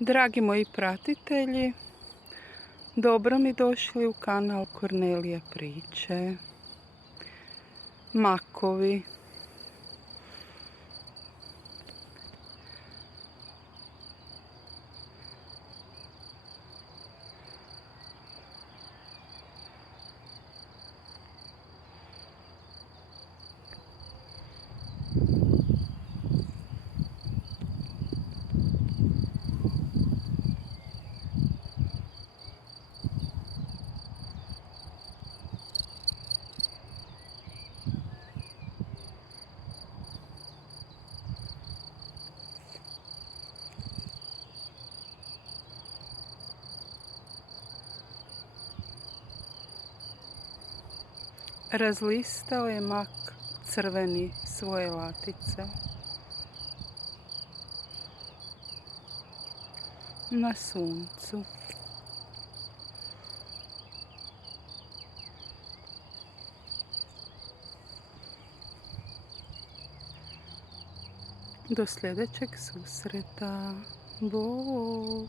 Dragi moji pratitelji, dobro mi došli u kanal Kornelija priče. Makovi. Razlistao je mak crveni svoje latice. Na suncu. Do sljedećeg susreta. Bog.